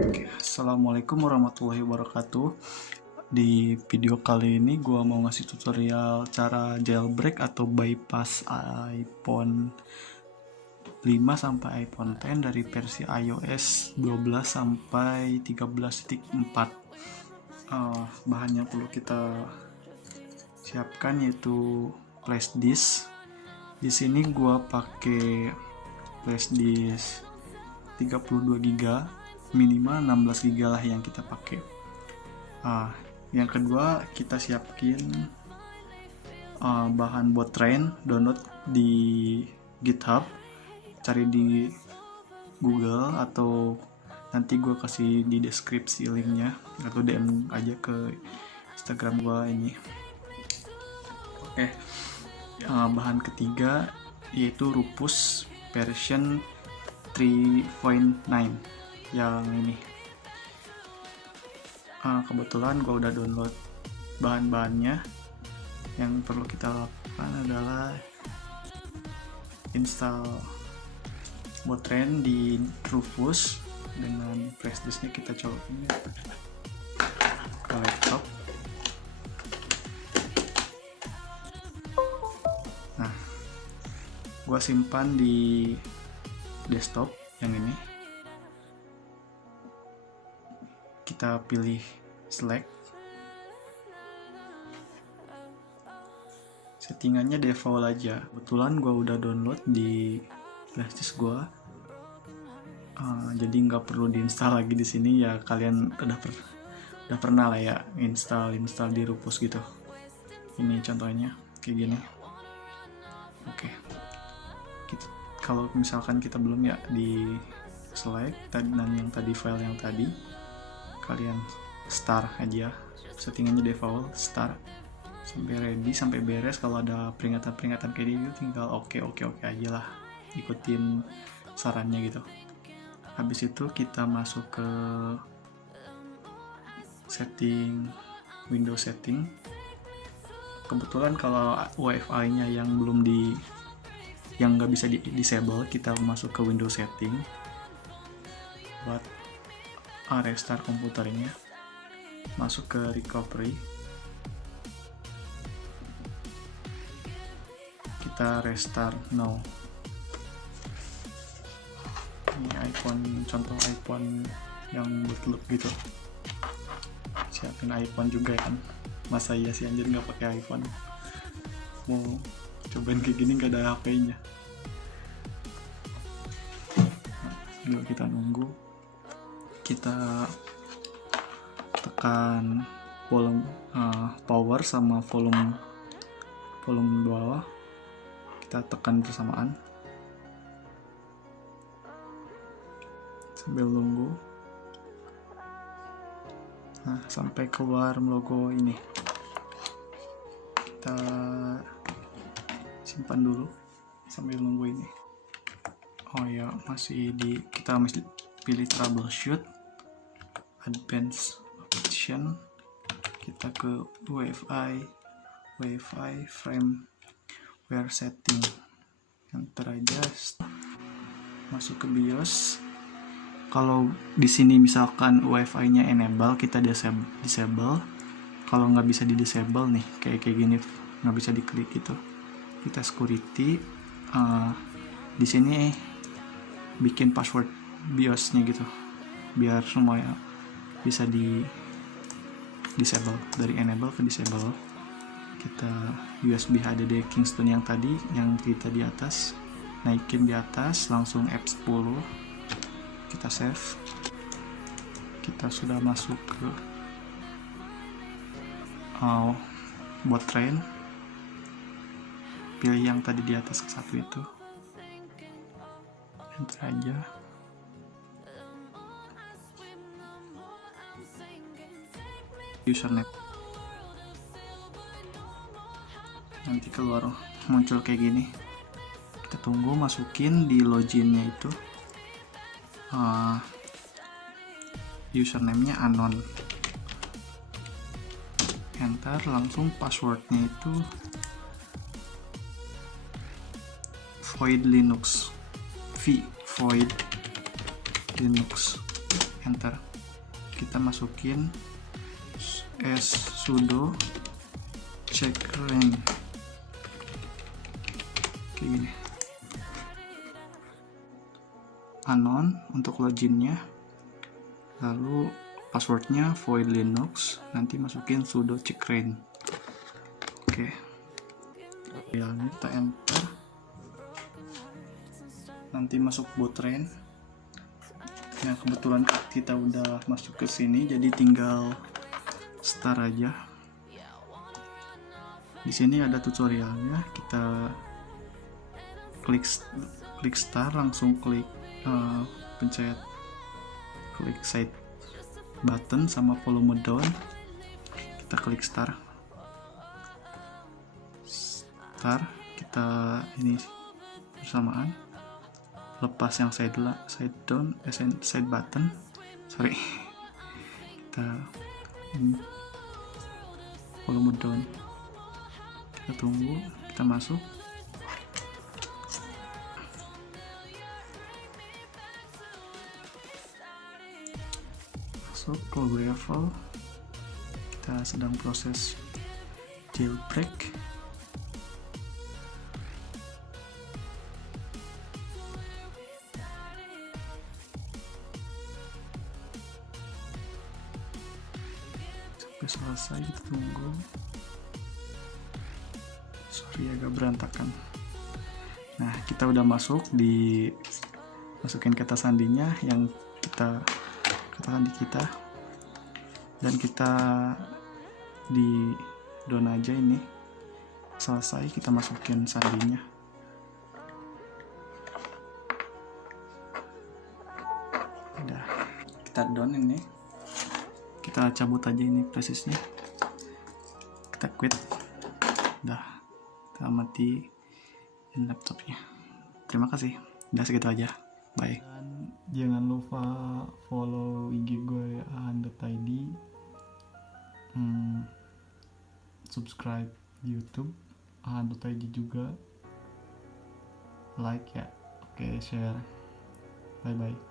Oke, Assalamualaikum warahmatullahi wabarakatuh. Di video kali ini gue mau ngasih tutorial cara jailbreak atau bypass iPhone 5 sampai iPhone X dari versi iOS 12 sampai 13.4. Bahan yang perlu kita siapkan yaitu flash disk. Di sini gue pakai flash disk 32 GB, minimal 16 GB lah yang kita pakai. Yang kedua, kita siapin bahan buat train, download di GitHub, cari di Google atau nanti gue kasih di deskripsi linknya, atau DM aja ke Instagram gue ini. Oke, bahan ketiga yaitu Rufus version 3.9 yang ini. Kebetulan gue udah download bahan-bahannya. Yang perlu kita lakukan adalah install Botrend di Rufus dengan flash disknya. Kita colokin ke laptop. Nah, gue simpan di desktop yang ini. Kita pilih select, settingannya default aja. Kebetulan gue udah download di flashdisk gue, jadi nggak perlu diinstal lagi di sini ya. Kalian udah pernah lah ya install di Rufus gitu. Ini contohnya kayak gini. Oke, kalau misalkan kita belum ya, di select dan yang tadi file yang tadi kalian start aja, settingannya default start sampai ready, sampai beres. Kalau ada peringatan kayak gitu tinggal oke aja lah, ikutin sarannya gitu. Habis itu kita masuk ke setting, Windows setting. Kebetulan kalau WiFi nya yang nggak bisa di disable, kita masuk ke Windows setting buat restart komputernya, masuk ke recovery, kita restart now. Ini iPhone, contoh iPhone yang bootloop gitu. Siapin iPhone juga ya kan, masa iya sih anjir nggak pakai iPhone, mau cobain kayak gini nggak ada HP-nya. Sambil kita nunggu, kita tekan volume power sama volume bawah, kita tekan bersamaan sambil nunggu. Nah, sampai keluar logo ini, kita simpan dulu sambil nunggu ini. Oh ya, kita masih pilih troubleshoot, advanced option, kita ke WiFi firmware setting, enter aja, masuk ke BIOS. Kalau di sini misalkan WiFi-nya enable, kita disable. Kalau nggak bisa di disable nih, kayak gini, nggak bisa diklik gitu, kita security. Di sini bikin password BIOS-nya gitu, biar semuanya bisa di disable, dari enable ke disable. Kita USB HDD Kingston yang tadi, yang kita di atas, naikin di atas, langsung F10, kita save. Kita sudah masuk ke Botrend, pilih yang tadi di atas ke satu itu, enter aja. Username, nanti keluar muncul kayak gini. Kita tunggu, masukin di loginnya itu username-nya unknown, enter, langsung passwordnya itu void linux, void linux, enter. kita masukin sudo check rank kayak gini, anon untuk loginnya, lalu passwordnya void linux, nanti masukin sudo check rank. Oke, ya kita enter, nanti masuk boottrain. Ya kebetulan kita udah masuk ke sini, jadi tinggal start aja. Di sini ada tutorialnya, kita klik start, langsung klik pencet klik side button sama volume down, kita klik start, kita ini bersamaan, lepas yang side button, sorry, kita ini volume down, kita tunggu, kita masuk, ke level, kita sedang proses jailbreak. Selesai, kita tunggu. Sorry agak berantakan. Nah, kita udah masukin kata sandinya yang kita katakan di kita, dan kita di down aja ini. Selesai, kita masukin sandinya. Udah, kita down ini. Kita cabut aja ini presisnya, kita quit, udah, kita matiin laptopnya. Terima kasih, udah segitu aja, bye. Dan jangan lupa follow IG gue @ahan.id, subscribe di YouTube ahan.id juga, like ya, oke, share, bye bye.